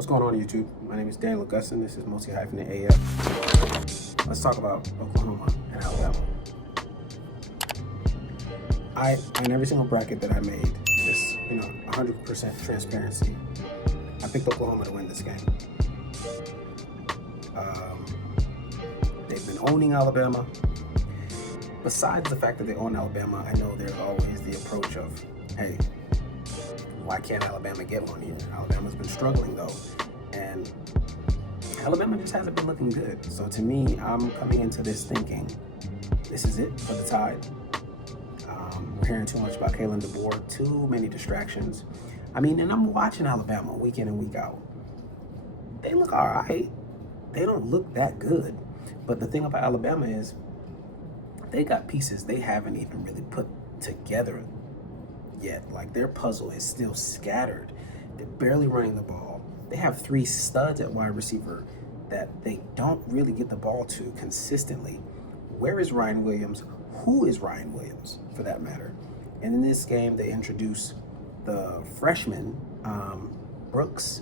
What's going on YouTube? My name is Daniel Augustin. This is multi-AF. Let's talk about Oklahoma and Alabama. In every single bracket that I made, just 100% transparency, I picked Oklahoma to win this game. They've been owning Alabama. Besides the fact that they own Alabama, I know there's always the approach of, hey, why can't Alabama get one here? Alabama's been struggling though, and Alabama just hasn't been looking good. So to me, I'm coming into this thinking, this is it for the Tide. We're hearing too much about Kalen DeBoer, too many distractions. And I'm watching Alabama week in and week out. They look all right. They don't look that good. But the thing about Alabama is they got pieces they haven't even really put together yet. Like, their puzzle is still scattered. They're barely running the ball. They have 3 studs at wide receiver that they don't really get the ball to consistently. Where is Ryan Williams? Who is Ryan Williams, for that matter? And in this game, they introduce the freshman, Brooks,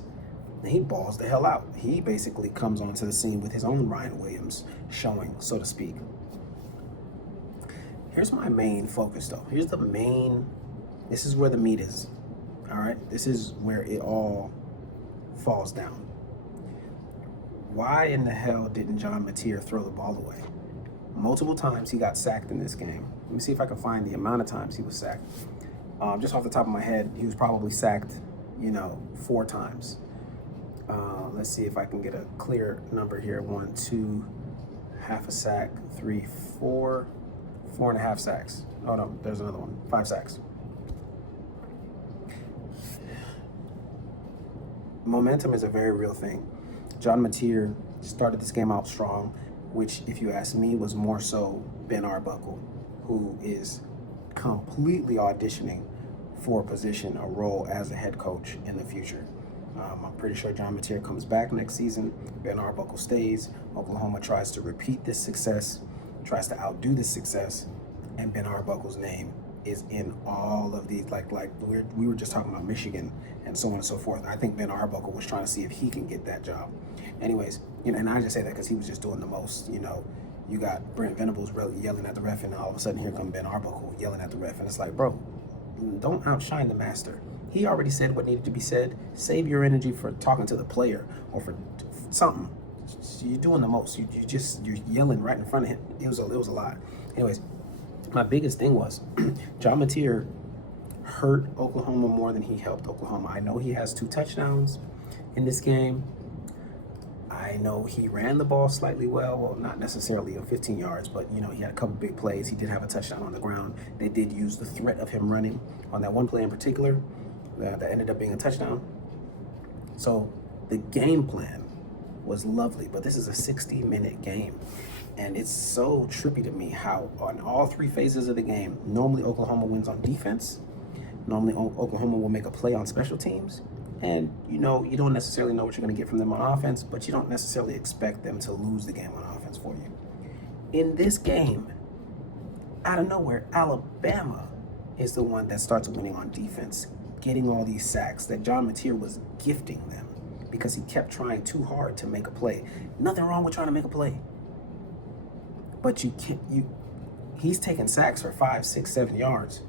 and he balls the hell out. He basically comes onto the scene with his own Ryan Williams showing, so to speak. Here's my main focus, though. This is where the meat is, all right? This is where it all falls down. Why in the hell didn't John Mateer throw the ball away? Multiple times he got sacked in this game. Let me see if I can find the amount of times he was sacked. Just off the top of my head, he was probably sacked, 4 times. Let's see if I can get a clear number here. 1, 2, half a sack, 3, 4, 4.5 sacks. Oh no, there's another one. 5 sacks. Momentum is a very real thing. John Mateer started this game out strong, which, if you ask me, was more so Ben Arbuckle, who is completely auditioning for a role as a head coach in the future. I'm pretty sure John Mateer comes back next season. Ben Arbuckle stays. Oklahoma tries to repeat this success, tries to outdo this success, and Ben Arbuckle's name is in all of these, like we were just talking about Michigan and so on and so forth. I think Ben Arbuckle was trying to see if he can get that job. Anyways, and I just say that because he was just doing the most. You got Brent Venables really yelling at the ref, and all of a sudden here come Ben Arbuckle yelling at the ref, and it's like, bro, don't outshine the master. He already said what needed to be said. Save your energy for talking to the player or for something. You're doing the most. You're yelling right in front of him. It was a lot. Anyways, my biggest thing was John Mateer hurt Oklahoma more than he helped Oklahoma. I know he has 2 touchdowns in this game. I know he ran the ball slightly well, not necessarily 15 yards, but he had a couple big plays. He did have a touchdown on the ground. They did use the threat of him running on that one play in particular that ended up being a touchdown. So the game plan was lovely, but this is a 60-minute game. And it's so trippy to me how on all 3 phases of the game, normally Oklahoma wins on defense. Normally Oklahoma will make a play on special teams. And, you don't necessarily know what you're going to get from them on offense, but you don't necessarily expect them to lose the game on offense for you. In this game, out of nowhere, Alabama is the one that starts winning on defense, getting all these sacks that John Mateer was gifting them because he kept trying too hard to make a play. Nothing wrong with trying to make a play. But he's taking sacks for 5, 6, 7 yards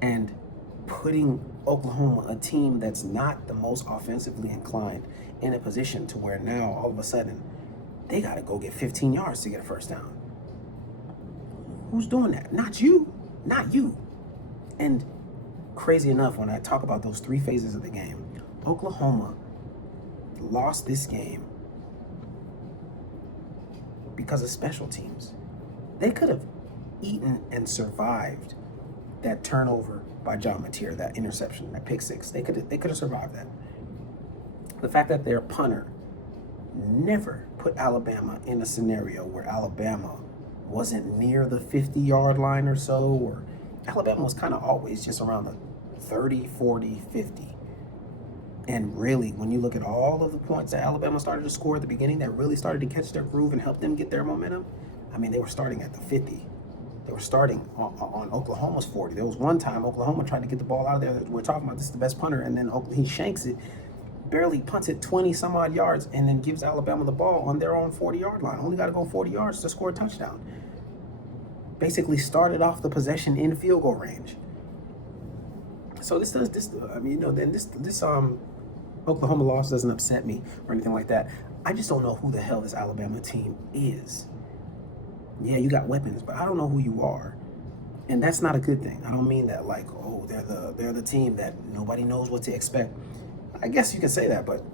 and putting Oklahoma, a team that's not the most offensively inclined, in a position to where now all of a sudden they got to go get 15 yards to get a first down. Who's doing that? Not you. And crazy enough, when I talk about those 3 phases of the game, Oklahoma lost this game because of special teams. They could have eaten and survived that turnover by John Mateer, that interception, that pick 6. They could have survived that. The fact that their punter never put Alabama in a scenario where Alabama wasn't near the 50-yard line or so, or Alabama was kind of always just around the 30, 40, 50. And really, when you look at all of the points that Alabama started to score at the beginning that really started to catch their groove and help them get their momentum, they were starting at the 50. They were starting on Oklahoma's 40. There was one time Oklahoma tried to get the ball out of there. We're talking about this is the best punter, and then he shanks it. barely punts it 20 some odd yards and then gives Alabama the ball on their own 40-yard line. Only got to go 40 yards to score a touchdown. Basically started off the possession in field goal range. So this Oklahoma loss doesn't upset me or anything like that. I just don't know who the hell this Alabama team is. Yeah, you got weapons, but I don't know who you are. And that's not a good thing. I don't mean that like, oh, they're the team that nobody knows what to expect. I guess you can say that, but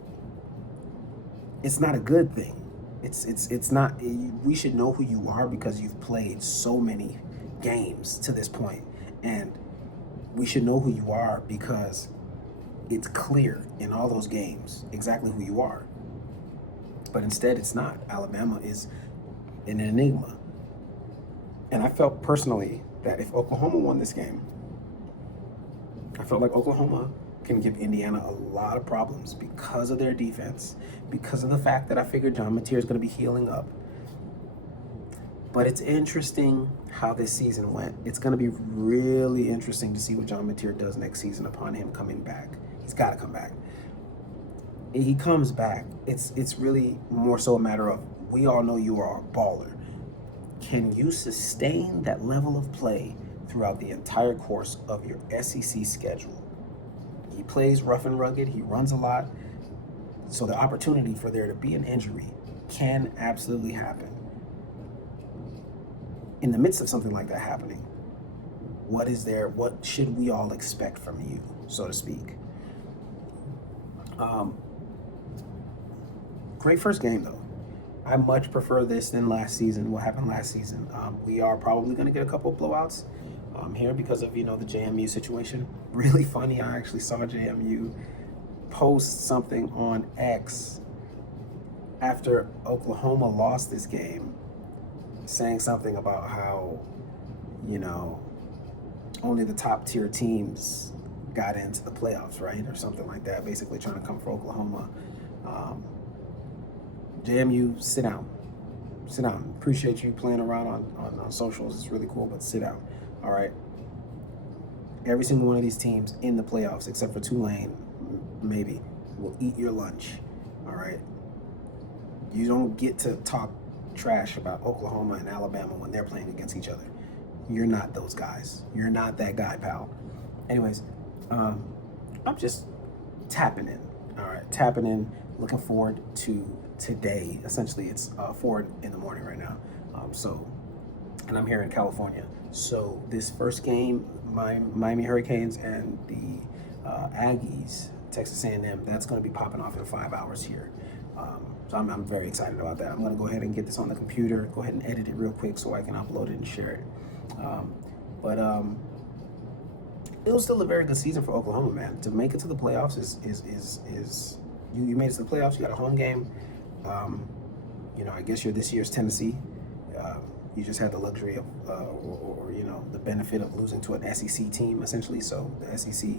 it's not a good thing. It's not. We should know who you are because you've played so many games to this point, and we should know who you are because it's clear in all those games exactly who you are. But instead, it's not. Alabama is an enigma, and I felt personally that if Oklahoma won this game, I felt like Oklahoma can give Indiana a lot of problems because of their defense, because of the fact that I figured John Mateer is going to be healing up. But it's interesting how this season went. It's going to be really interesting to see what John Mateer does next season upon him coming back. He's got to come back. He comes back. It's really more so a matter of, we all know you are a baller. Can you sustain that level of play throughout the entire course of your SEC schedule? He plays rough and rugged. He runs a lot. So the opportunity for there to be an injury can absolutely happen. In the midst of something like that happening, what should we all expect from you, so to speak? Great first game, though. I much prefer this than last season, what happened last season. We are probably going to get a couple of blowouts here because of, the JMU situation. Really funny, I actually saw JMU post something on X after Oklahoma lost this game, saying something about how, only the top tier teams got into the playoffs, right? Or something like that, basically trying to come for Oklahoma. JMU, sit down. Sit down. Appreciate you playing around on socials. It's really cool, but sit down. All right. Every single one of these teams in the playoffs, except for Tulane, maybe, will eat your lunch. All right. You don't get to talk trash about Oklahoma and Alabama when they're playing against each other. You're not those guys. You're not that guy, pal. Anyways, I'm just tapping in. All right. Tapping in. Looking forward to today. Essentially, it's 4 in the morning right now. And I'm here in California. So this first game, Miami Hurricanes and the Aggies, Texas A&M, that's going to be popping off in 5 hours here. So I'm very excited about that. I'm going to go ahead and get this on the computer, go ahead and edit it real quick so I can upload it and share it. It was still a very good season for Oklahoma, man. To make it to the playoffs is you made it to the playoffs. You got a home game. I guess you're this year's Tennessee. You just had the luxury of, the benefit of losing to an SEC team, essentially. So the SEC,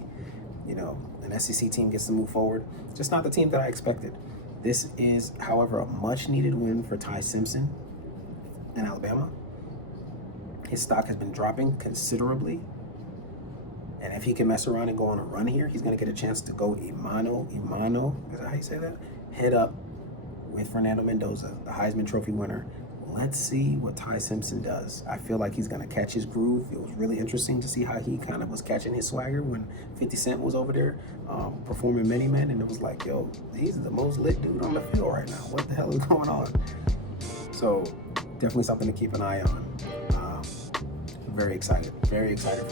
an SEC team gets to move forward. Just not the team that I expected. This is, however, a much-needed win for Ty Simpson in Alabama. His stock has been dropping considerably. And if he can mess around and go on a run here, he's going to get a chance to go Imano, is that how you say that? Head up with Fernando Mendoza, the Heisman Trophy winner. Let's see what Ty Simpson does. I feel like he's going to catch his groove. It was really interesting to see how he kind of was catching his swagger when 50 Cent was over there performing Many Men. And it was like, yo, he's the most lit dude on the field right now. What the hell is going on? So definitely something to keep an eye on. Very excited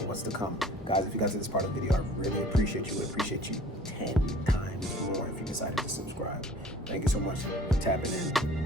for what's to come. Guys, if you got to this part of the video, I really appreciate you. I appreciate you 10 times more if you decided to subscribe. Thank you so much for tapping in.